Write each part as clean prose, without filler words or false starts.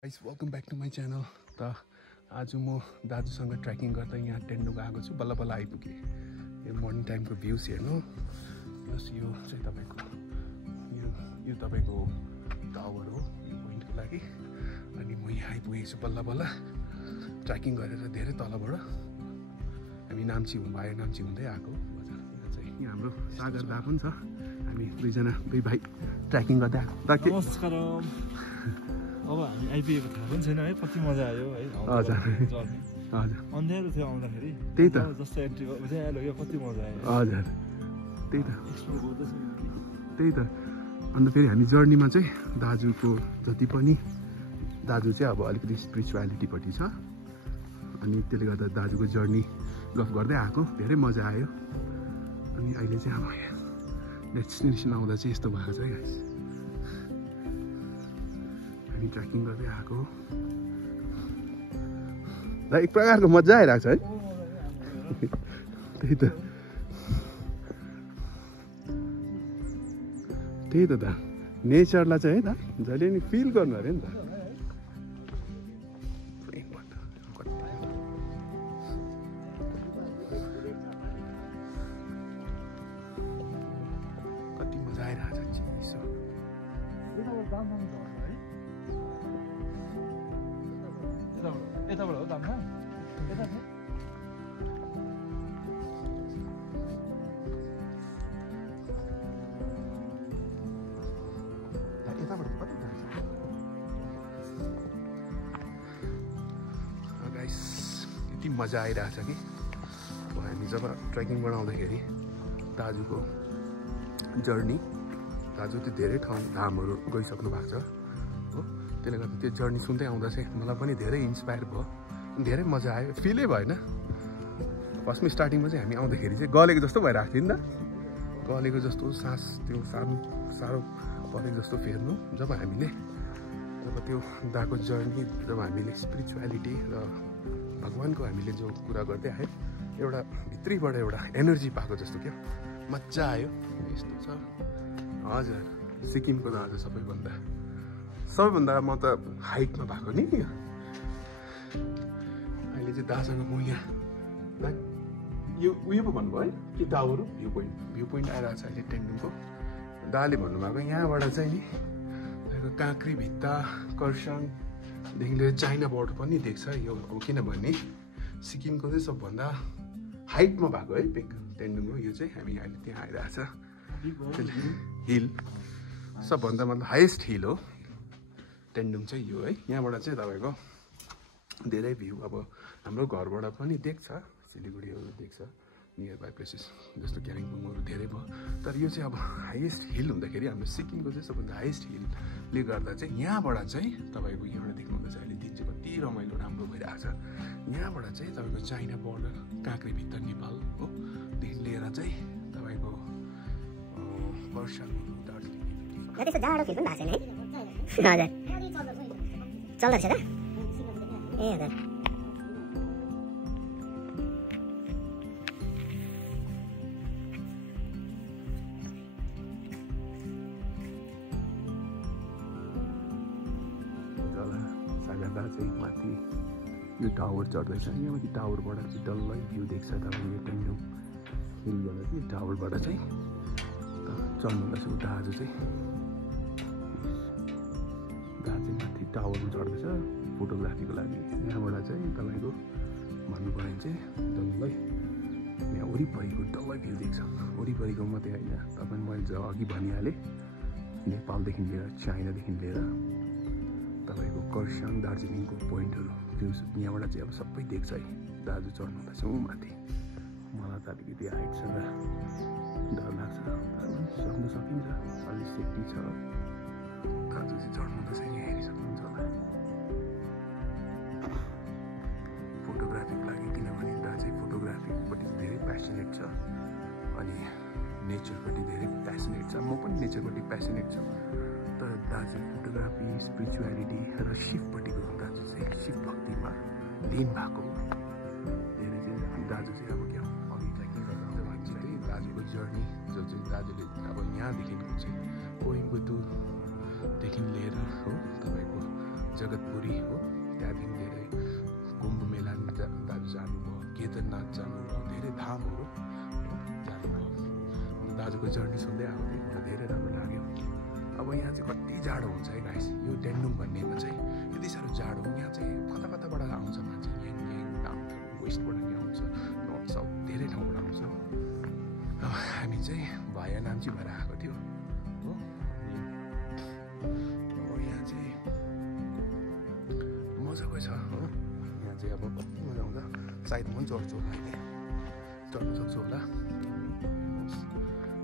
Guys welcome back to my channel. त आज म दाजुसँग ट्रेकिङ गर्दा यहाँ टेन्डुङ आएको छु। बल्ल बल्ल आइपुगेँ। यो मर्निङ टाइमको भ्यूज हेर्नु। प्लस यो चाहिँ तपाईँको यो तपाईँको टावर हो यो पोइन्टको लागि। अनि म यहाँ आइपुगेको छु बल्ल बल्ल ट्रेकिङ गरेर धेरै तलबाट। हामी नाम्ची हुँदै आएको बजार। यहाँ चाहिँ यहाँ हाम्रो सागर दा पनि छ। हामी दुई भाइ ट्रेकिङ गर्दै आएको। नमस्कार। अब हामी आइपुगेको थाहा पनि छैन है, कति मजा आयो है। हजुर अन्ध्यारो थियो आउँदाखेरि, त्यही त जस्तो एन्ट्री भयो कति मजा आयो। हजुर त्यही त एक्सप्लोर गर्दैछ त्यही त। अन्त फेरि हामी जर्नीमा चाहिँ दाजुको जति पनि दाजु चाहिँ अब अलिकति स्पिरिचुअलिटीपट्टि छ। अनि त्यसले गर्दा दाजुको जर्नी गफ गर्दै आएको, धेरै मजा आयो। अनि अहिले चाहिँ अब डेस्टिनेसन आउँदा चाहिँ यस्तो भएको छ है गाइस। हामी ट्रेकिङ गर्दै आएको र एक प्रकारको मजा आइरहेको छ है। त्यही त नेचरलाई चाहिँ है त जहिले नि फिल गर्नु अरे नि त। कति मजा आइरहेको छ चिसो। यताबाट हो दाम गाइस यति मजा आइरहेछ कि हामी जब ट्रेकिङबाट आउँदाखेरि दाजुको जर्नी, दाजु त्यो धेरै ठाउँ धामहरू गइसक्नु भएको छ हो। त्यसले गर्दा त्यो जर्नी सुन्दै आउँदा चाहिँ मलाई पनि धेरै इन्सपायर भयो, धेरै मजा आयो। फिलै भएन। फर्स्टमा स्टार्टिङमा चाहिँ हामी आउँदाखेरि चाहिँ गलेको जस्तो भइरहेको थियो नि त, गलेको जस्तो सास त्यो साह्रो परेको जस्तो फेर्नु। जब त्यो दाको जर्नी, जब हामीले स्पिरिचुअलिटी र भगवान्को हामीले जो कुरा गर्दै आयो, एउटा भित्रीबाट एउटा एनर्जी पाएको जस्तो क्या, मजा आयो। यस्तो छ। हजुर सिक्किमको त आज सबैभन्दा म त हाइटमा भएको नि। अहिले चाहिँ दासँग म यहाँ यो उयो पो भन्नुभयो है कि टावर हो, भ्यू पोइन्ट आइरहेको छ अहिले टेन्डुङको। दाले भन्नुभएको यहाँबाट चाहिँ नि तपाईँको काँक्री भित्ता कर्सियङदेखि लिएर चाइना बोर्डर पनि देख्छ यो। अब किनभने सिक्किमको चाहिँ सबभन्दा हाइटमा भएको है पिक टेन्डुङ हो यो चाहिँ। हामी अहिले त्यहाँ आइरहेछ हिल, सबभन्दा मतलब हाइएस्ट हिल हो टेन्डुङ चाहिँ यो है। यहाँबाट चाहिँ तपाईँको धेरै भ्यू अब हाम्रो घरबाट पनि देख्छ, सिलिगुडीहरू देख्छ, नियर बाई प्लेसेस जस्तो कालिम्पोङहरू धेरै भयो। तर यो चाहिँ अब हाइएस्ट हिल हुँदाखेरि हाम्रो सिक्किमको चाहिँ सबभन्दा हाइएस्ट हिलले गर्दा चाहिँ यहाँबाट चाहिँ तपाईँको यहाँबाट देख्नुहुँदैछ अहिले दिन चाहिँ कति रमाइलो राम्रो भइरहेको छ। यहाँबाट चाहिँ तपाईँको चाइना बोर्डर, काँक्री भित्ता नेपाल हो, देखि लिएर चाहिँ तपाईँको वर्षाहरू, दार्जिलिङ जाडो फिल पनि भएको छैन है। हजुर चल्दो रहेछ त ए हजुर। सागरदा चाहिँ माथि यो टावर चढ्दैछ। यहाँ माथि टावरबाट चाहिँ डल्लै भ्यू देख्छ तपाईँको यो टेन्डुङ हिलबाट चाहिँ टावरबाट चाहिँ चढ्नुहुँदैछ उता। आज चाहिँ माथि टावरमा चढ्दैछ फोटोग्राफीको लागि। यहाँबाट चाहिँ तपाईँको भन्नु पऱ्यो भने चाहिँ डल्लै यहाँ वरिपरिको डल्लै भ्यू देख्छ। वरिपरिको मात्रै होइन, तपाईँ मैले जब अघि भनिहालेँ नेपालदेखि लिएर चाइनादेखि लिएर तपाईँको कर्सियङ, दार्जिलिङको पोइन्टहरू भ्युज यहाँबाट चाहिँ अब सबै देख्छ है। दाजु चढ्नुहुँदैछ ऊ माथि। मलाई त अलिकति हाइटसँग डर लाग्छ, तर पनि सक्नु सकिन्छ, अलि सेफ्टी छ। दाजु चाहिँ चढ्नुहुँदैछ, यहाँ हेरिसक्नुहुन्छ होला फोटोग्राफीको लागि। किनभने दाजु फोटोग्राफीपट्टि धेरै प्यासनेट छ अनि नेचरपट्टि धेरै प्यासनेट छ। म पनि नेचरपट्टि प्यासनेट छु, तर दाजु फोटोग्राफी, स्पिरिचुअलिटी र शिवपट्टिको दाजु चाहिँ शिव भक्तिमा लिन भएको धेरै चाहिँ। दाजु चाहिँ अब क्या अघि ट्रेकिङ गर्दा आउँदै भन्दाखेरि दाजुको जर्नी जो चाहिँ दाजुले अब यहाँदेखिको चाहिँ कोइम्बतुरदेखि लिएर हो तपाईँको जगतपुरी हो, त्यहाँदेखि धेरै कुम्भ मेला दाजु जानुभयो, केदारनाथ जानुभयो, धेरै धामहरू जानुभयो। दाजुको जर्नी सुन्दै आउँदै मलाई धेरै राम्रो लाग्यो। अब यहाँ चाहिँ कति जाडो हुन्छ है गाइस, यो डेन्डुङ भन्नेमा चाहिँ यति साह्रो जाडो। यहाँ चाहिँ कता कताबाट आउँछ मान्छे, याङ वेस्टबाट नि आउँछ, नर्थ साउथ धेरै ठाउँबाट आउँछ। अब हामी चाहिँ भाया नाम्ची भएर आएको थियो हो। अब यहाँ चाहिँ मजाको छ हो। यहाँ चाहिँ अब कति मजा आउँछ, सायद म पनि चढ्छु होला अहिले, चढ्नु सक्छु होला।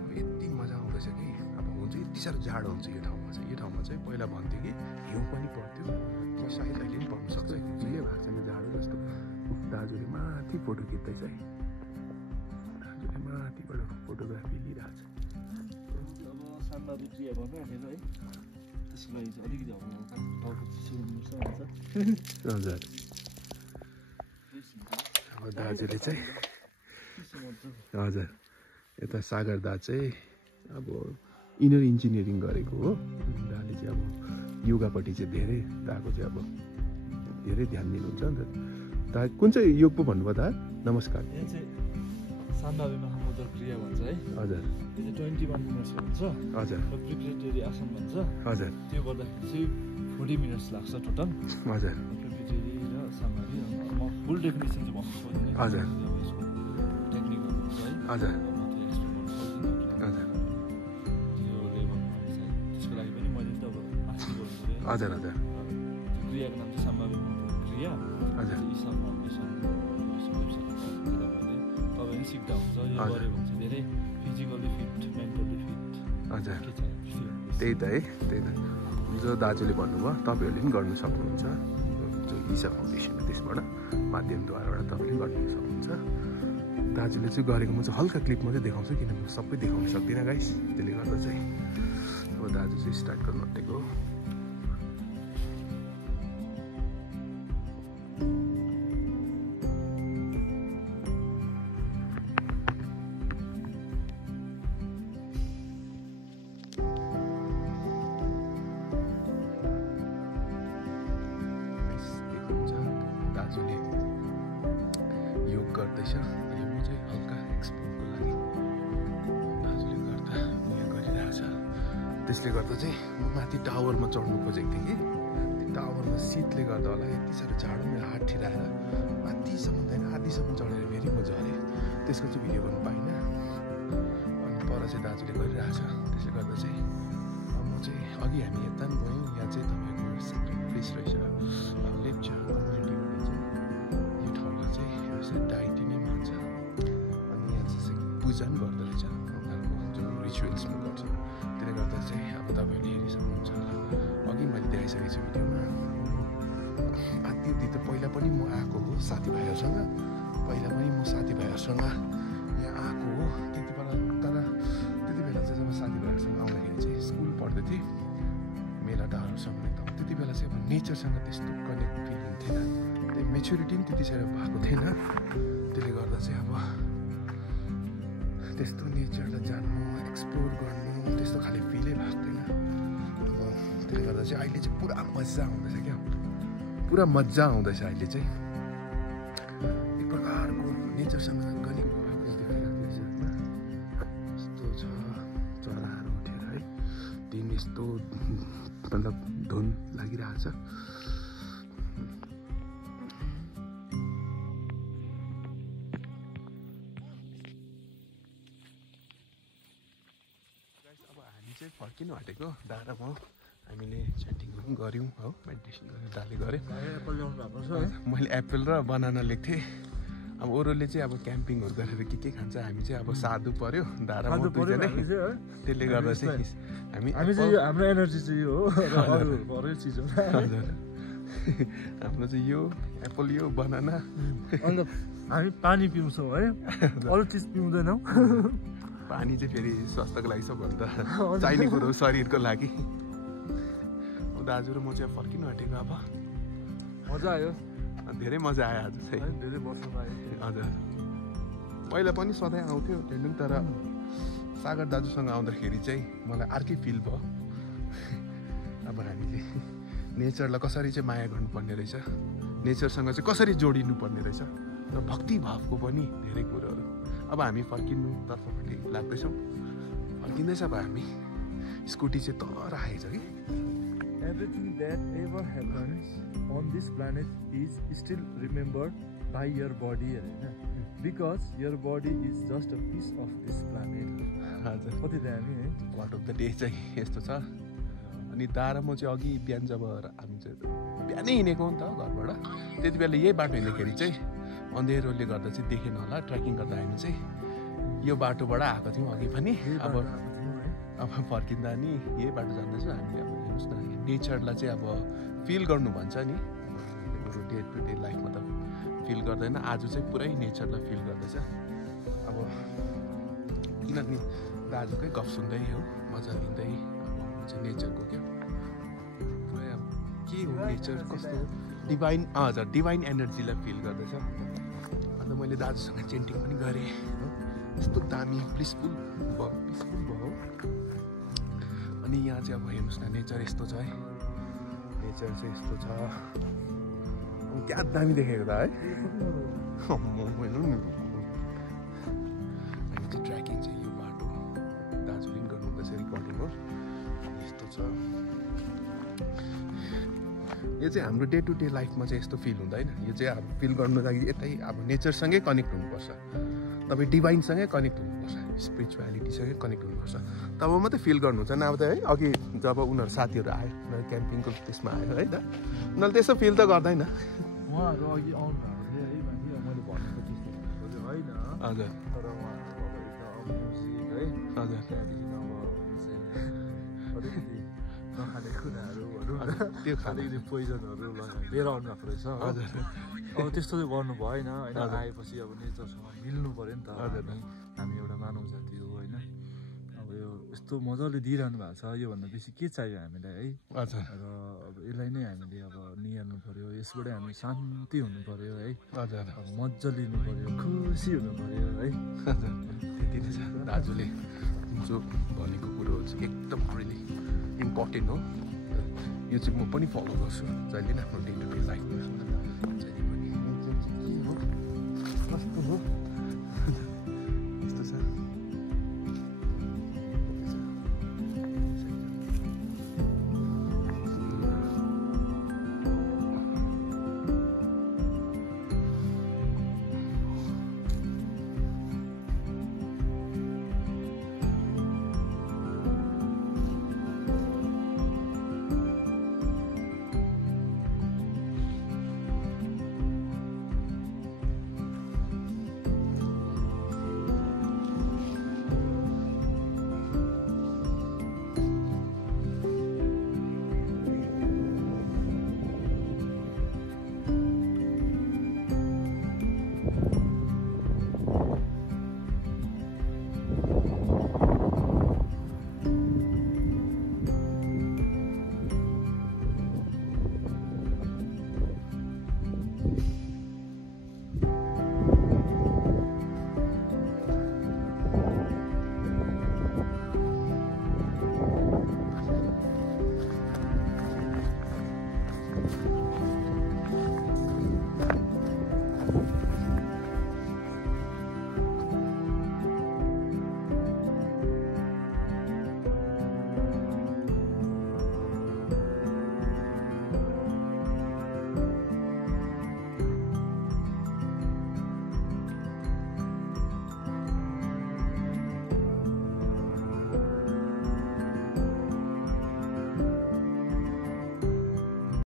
अब यति मजा आउँदैछ कि अब हुन्छ यति साह्रो जाडो हुन्छ यो ठाउँमा चाहिँ। यो ठाउँमा चाहिँ पहिला भन्थ्यो कि हिउँ पनि पर्थ्यो, सायद अहिले पनि पर्नु सक्छ। हिउँले भएको छैन जाडो जस्तो। दाजुले माथि फोटो खिच्दैछ है, दाजुले माथिबाट फोटोग्राफी लिइरहेको छ। अब साम्बाबी क्रिया गर्नु आँटेर है, त्यसको लागि चाहिँ अलिकति टाउको चिसो हुनुपर्छ भन्छ। हजुर, अब दाजुले चाहिँ हजुर यता सागर दा चाहिँ अब इनर इन्जिनियरिङ गरेको हो। दाले चाहिँ अब योगापट्टि चाहिँ धेरै दाको चाहिँ अब धेरै ध्यान दिनुहुन्छ नि त। दा कुन चाहिँ योग पो भन्नुभयो दा? नमस्कार। यहाँ चाहिँ साम्बाबी महामुद्रा क्रिया भन्छ है। हजुर, यो चाहिँ 21 मिनट्स भन्छ। हजुर, प्रिपरेटरी आसन भन्छ। हजुर, त्यो गर्दाखेरि चाहिँ 40 मिनट्स लाग्छ टोटल। हजुर, प्रिपरेटरी र साम्बाबी। म फुल डेफिनेसन चाहिँ भन्नु सक्दिनँ। हजुर, टेक्निकल हुन्छ है। हजुर, म त्यो एक्सप्लेन गर्नु सक्दिनँ। हजुर, त्यो लेभलमा चाहिँ त्यसको लागि पनि मैले त अब आफै गर्नु पऱ्यो। हजुर, हजुर, त्यो क्रियाको नाम चाहिँ साम्बाबी क्रिया। हजुर, इसा फाउन्डेसन तपाईँले सिक्दा हुन्छ। यो गऱ्यो भने चाहिँ धेरै फिजिकली फिट, मेन्टली फिट। हजुर, के छ त्यही त है, त्यही त जो दाजुले भन्नुभयो तपाईँहरूले पनि गर्नु सक्नुहुन्छ। जो इसा फाउन्डेसन त्यसबाट माध्यमद्वाराबाट तपाईँले गर्नु सक्नुहुन्छ। दाजुले चाहिँ गरेको म चाहिँ हल्का क्लिप मात्रै देखाउँछु, किनभने सबै देखाउन सक्दिनँ गाइस। त्यसले गर्दा चाहिँ अब दाजु चाहिँ स्टार्ट गर्नु आँटेको हो। दाजुले योग गर्दैछ अनि म चाहिँ हल्का एक्सप्लोरको लागि दाजुले गर्दा उयो गरिरहेछ। त्यसले गर्दा चाहिँ म माथि टावरमा चढ्नु खोजेको थिएँ कि त्यो टावरमा शीतले गर्दा होला यति साह्रो जाडो मेरो हात ठिराएर माथिसम्म होइन आधीसम्म चढेर फेरि म झरेँ। त्यसको चाहिँ भिडियो गर्नु पाइनँ। अनि पर चाहिँ दाजुले गरिरहेछ। त्यसले गर्दा चाहिँ म चाहिँ अघि हामी यता पनि गयौँ। यहाँ चाहिँ तपाईँको सेक्रेट प्लेस रहेछ लेप्चा कम्युनिटीहरूले चाहिँ यो ठाउँलाई चाहिँ डाइटी नै मान्छ। अनि यहाँ चाहिँ पूजा पनि गर्दो रहेछ उनीहरूको जुन रिचुअल्स पनि गर्छ। त्यसले गर्दा चाहिँ अब तपाईँहरूले हेरि सक्नुहुन्छ। अघि मैले देखाइसकेको छु भिडियोमा। त्यो त पहिला पनि म आएको हो साथीभाइहरूसँग, पहिला पनि म साथीभाइहरूसँग यहाँ आएको हो त्यति बेला। तर त्यति बेला चाहिँ जब साथीभाइहरूसँग आउँदाखेरि चाहिँ स्कुल पढ्दै थिएँ मेला डाँडाहरूसँग एकदम। त्यति बेला चाहिँ अब नेचरसँग त्यस्तो कनेक्ट फिल हुन्थेन, त्यो मेच्युरिटी पनि त्यति साह्रो भएको थिएन। त्यसले गर्दा चाहिँ अब त्यस्तो नेचरलाई जान्नु, एक्सप्लोर गर्नु त्यस्तो खाले फिलै भएको थिएन। अब त्यसले गर्दा चाहिँ अहिले चाहिँ पुरा मजा आउँदैछ क्या, पुरा मजा आउँदैछ अहिले चाहिँ। एक प्रकारको नेचरसँग कनेक्ट भएको जस्तो देखाइरहेको थिएछ। यस्तो छ चराहरू उठेर है, दिन यस्तो मतलब धुन लागिरहेछ। अब हामी चाहिँ फर्किनु आँटेको दा र म। हामीले च्याटिङहरू पनि गऱ्यौँ हो, मेडिटेसन गरेर दाले गरेँ। एप्पल ल्याउनु भएको छ है। मैले एप्पल र बनाना लिएको थिएँ। अब अरूले चाहिँ अब क्याम्पिङहरू गरेर के खान्छ, हामी चाहिँ अब साधु पर्यो दा र म दुईजना। त्यसले गर्दा चाहिँ हामी चाहिँ हाम्रो एनर्जी चाहिँ यो हो, अरू चिज हो। हजुर, हाम्रो चाहिँ यो एप्पल, यो बनाना। अन्त हामी पानी पिउँछौँ है, अरू चिज पिउँदैनौँ। पानी चाहिँ फेरि स्वास्थ्यको लागि सबभन्दा चाहिने कुरो हो शरीरको लागि। दाजु र म चाहिँ फर्किनु आँटेको। अब मजा आयो, धेरै मजा आयो आज चाहिँ। धेरै वर्षमा आयो। हजुर, पहिला पनि सधैँ आउँथ्यो टेन्डुङ, तर सागर दाजुसँग आउँदाखेरि चाहिँ मलाई अर्कै फिल भयो। अब हामीले नेचरलाई कसरी चाहिँ माया गर्नुपर्ने रहेछ, नेचरसँग चाहिँ कसरी जोडिनु पर्ने रहेछ र भक्ति भावको पनि धेरै कुरोहरू। अब हामी फर्किनु तर्फपट्टि लाग्दैछौँ, फर्किँदैछ। अब हामी स्कुटी चाहिँ तल राखेको छ कि Everything that ever happens on this planet is still remembered by your body, because your body is just a piece of this planet. हजुर, कति दामी है। वाट अफ द डे चाहिँ यस्तो छ। अनि दा र म चाहिँ अघि बिहान जब हामी चाहिँ बिहानै हिँडेको हो नि त घरबाट, त्यति बेला यही बाटो हिँड्दाखेरि चाहिँ अँध्यारोले गर्दा चाहिँ देखेन होला, ट्रेकिङ गर्दा हामी चाहिँ यो बाटोबाट आएको थियौँ अघि पनि। अब फर्किँदा नि यही बाटो जाँदैछौँ हामी। अब हेर्नुहोस् न, नेचरलाई चाहिँ अब फिल गर्नु भन्छ नि, हाम्रो डे टु डे लाइफमा त फिल गर्दैन, आज चाहिँ पुरै नेचरलाई फिल गर्दैछ। अब किनभने दाजुकै गफ सुन्दै हो, मजा लिँदै चाहिँ नेचरको क्या पुरै अब के हो नेचर, कस्तो डिभाइन, हजुर डिभाइन एनर्जीलाई फिल गर्दैछ। अन्त मैले दाजुसँग चेन्टिङ पनि गरेँ, यस्तो दामी पिसफुल भयो। अनि यहाँ चाहिँ अब हेर्नुहोस् न, नेचर यस्तो छ है, नेचर चाहिँ यस्तो छ, क्या दामी देखेको त है। हेर्नु नि, हामी चाहिँ ट्रेकिङ चाहिँ यो बाटो दाजुले पनि गर्नुहुँदैछ रिकर्डिङ हो, यस्तो छ। यो चाहिँ हाम्रो डे टु डे लाइफमा चाहिँ यस्तो फिल हुँदैन। यो चाहिँ अब फिल गर्नु लागि यतै अब नेचरसँगै कनेक्ट हुनुपर्छ, तपाईँ डिभाइनसँगै कनेक्ट हुनुपर्छ, स्पिरिचुअलिटीसँगै कनेक्ट हुनुपर्छ, तब मात्रै फिल गर्नुहुन्छ। नभए त है अघि जब उनीहरू साथीहरू आयो, उनीहरू क्याम्पिङको त्यसमा आयो है त, उनीहरूले त्यस्तो फिल त गर्दैन। उहाँहरू अघि आउनु भएको थियो है माथि, मैले भनेको त्यस्तो भनेको होइन। हजुर तर उहाँहरू अब म्युजिक है, हजुर त्यहाँदेखि अब अलिकति नखाने कुराहरू त्यो अलिकति पोइजनहरू लिएर आउनु भएको रहेछ। हजुर अब त्यस्तो चाहिँ गर्नु भएन होइन। आएपछि अब नेचरसँग मिल्नु पऱ्यो नि त। हामी एउटा मानव जाति हो होइन। अब यो यस्तो मजाले दिइरहनु भएको छ, योभन्दा बेसी के चाहियो हामीलाई है। हजुर र अब यसलाई नै हामीले अब निहाल्नु पऱ्यो, यसबाट हामी शान्ति हुनु पऱ्यो है। हजुर अब मजा लिनु पऱ्यो, खुसी हुनु पऱ्यो है। हजुर त्यति नै छ। दाजुले जो भनेको कुरो चाहिँ एकदम रियली इम्पोर्टेन्ट हो। यो चाहिँ म पनि फलो गर्छु जहिले नै आफ्नो डे टु डे लाइफमा। जहिले पनि कस्तो हो